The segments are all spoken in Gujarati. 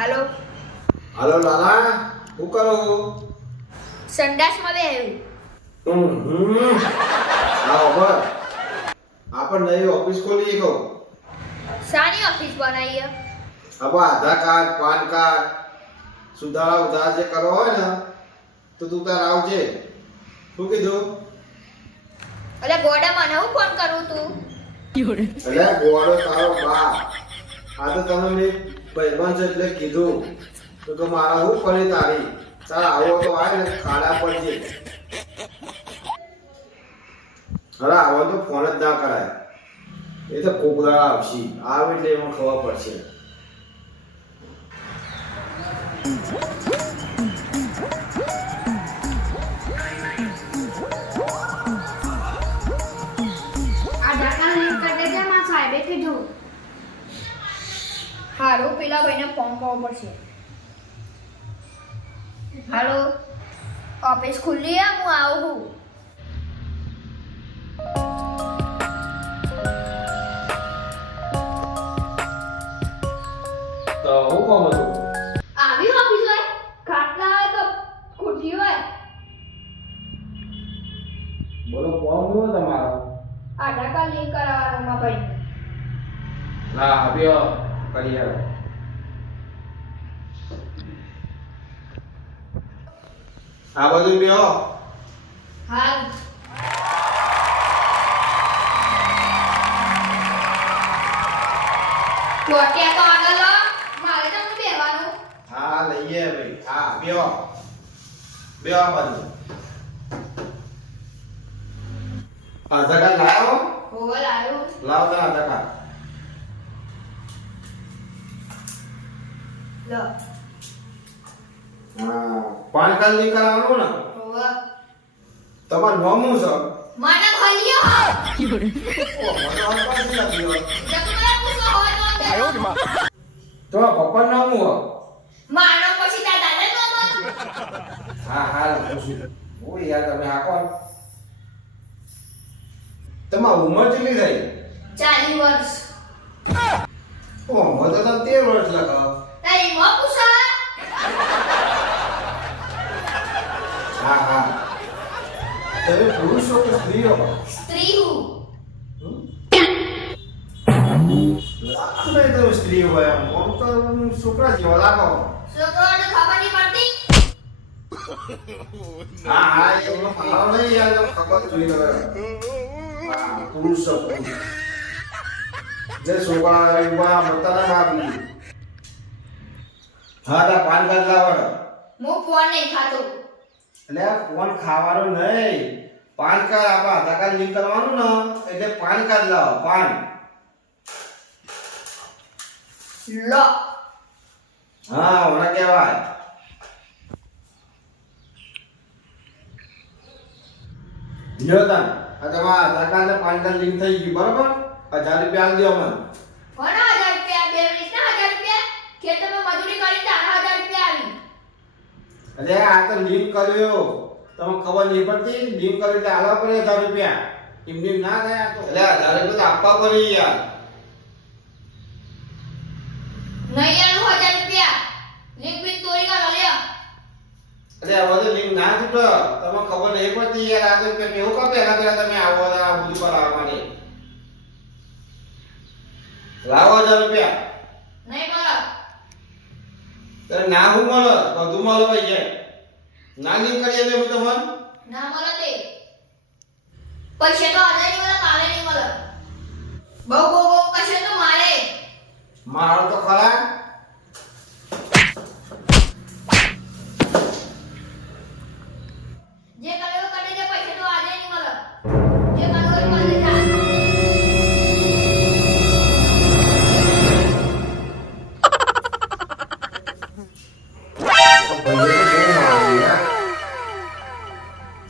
હાલો હાલો લાલા, શું કરો? સંડાસમાં બે આવ્યું. હા ખબર. આપણે નવી ઓફિસ ખોલી કહો. સાની ઓફિસ બનાવી? આપણે આધાર કાર્ડ, પાન કાર્ડ, સુધારા ઉધાર જે કરવો હોય ને તો તું તાર આવજે. શું કીધું? એટલે ગોડા મને હું ફોન કરું તું? એટલે ગોળો તારો બાપ. આ તો તમે મેં ભાઈબંધ છે એટલે કીધું તો મારા હું કરી તારી તારા આવો તો આવે ને ખાડા પડજે. અરે આવો તો ફોન જ ના કરાય. એ તો કોકડા આવશે. આવે એટલે એમાં ખબર પડશે. આ ઢાકા નહીં કરી દેજે, માં સાહેબે કીધું. હારું, પેલા ભાઈને ફોન કરવો પડશે. હાલો, ઓફિસ ખુલ્લી હે, હું આવું છું. તો હું કોમ હતું? આવી ઓફિસ હોય, ખાટલા હોય તો ખુરશી હોય. બોલો કોમ શું તમારો? આ ઢાકા લિંક કરાવવાનો માં ભાઈ. હા આવ્યો કરી આવો. આ બધું બેહો. હાલ ટોટિયા તો આગળ લો, મારે તમને બેહવાનું. હા લઈએ ભાઈ. હા બેહો. બેહો આ બાજુ. આધાર કાર્ડ લાવ્યો? હોવલ આવ્યું. લાવ તારા આધાર કાર્ડ. લો હા પાન કાર્ડ લિંક કરાવવાનું ને? હોવલ તમારું નામ શું છે? મને ખોલ્યો. ઓહ, મને વાત પાછી નથી હોય. જકુલા પૂછો હોય તો તમારા પપ્પાનું નામ શું હોય? માનો પછી તાર દાદા નો માં. હા હા પૂછ્યું. ઓય યાર તમે આ કોણ? તમારી ઉંમર કેટલી થઈ? 40 વર્ષ. ઓહ મને તો 13 વર્ષ લાગે. તારી માં પૂછો. હા હા. તમે પુરુષ છો કે સ્ત્રી હો? સ્ત્રી હું. લાગે તમે સ્ત્રી હોય એમ. આમ તો છોકરા જેવા લાગો. છોકરોને ખબર નહીં પડતી. હા હા એનો મારો નહીં યાર તમને ખબર જોઈ હવે. હા પુરુષ છો પુરુષ. જે છોકરા યુવા મતના બાપી. હા તા પાન કાર્ડ લાવો. હું ફોન નહીં ખાતો. એટલે ફોન ખાવાનો નહીં. પાન કાર્ડ આપા આધાર કાર્ડ લિંક કરવાનું ને એટલે પાન કાર્ડ લાવો. પાન લો હા મને કહેવાય. લ્યો તન આ તમારા આધાર કાર્ડ ને પાન કાર્ડ લિંક થઈ ગયું બરાબર. 1000 રૂપિયા આલ દો મને. કોના 1000 રૂપિયા? બે મિનિટના 1000 રૂપિયા? ખેતરમાં મજૂરી કરી તારા 1000 રૂપિયા આવી. અરે આ તો લિંક કર્યો. તમને ખબર નહીં પડતી? લિંક કર્યું એટલે આલવા પડે 1000 રૂપિયા. એમને ના થાય આ તો. એટલે 1000 રૂપિયા તો આપવા પડે યાર. નહીં આલું 1000 રૂપિયા. લિંક બિન તોડી કાઢો લ્યો. અરે આ બધું લિંક ના તૂટો. તમને ખબર નહીં પડતી યાર. આ તો કેવું કા પહેલા તમે આવો આ બધું કરાવવા માટે. લાવો 1000 રૂપિયા. નહીં મળો. તારે ના હું મળે બધું મળે ભાઈ છે. ના લિંક કરીએ તો હું તમને ના મળે તે. પૈસા તો આજે નહીં મળે, કાલે નહીં મળે. બહુ બહુ બહુ કશે તો મારે. મારો તો ખરા. જે કર્યો કરી દે, પૈસા તો આજે નહીં મળે. જે કર્યો એ કરી દે.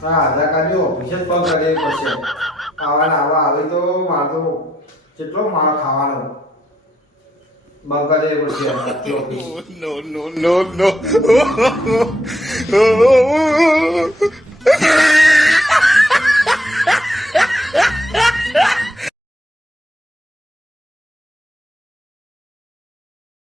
હા આધાર કાર્ડ ઓફિસ જ બંધ કરી પડશે. આવા આવે તો મારો કેટલો માર ખાવાનો બંધ કરી પડશે ઓફિસ. no.